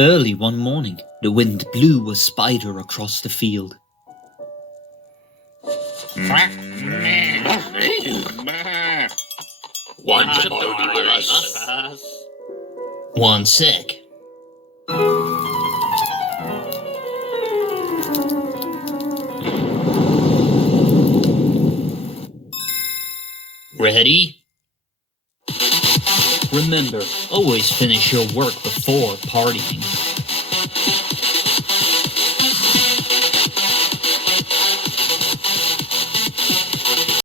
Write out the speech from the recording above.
Early one morning, the wind blew a spider across the field. Want to party with us? One sec. Ready? Remember, always finish your work before partying.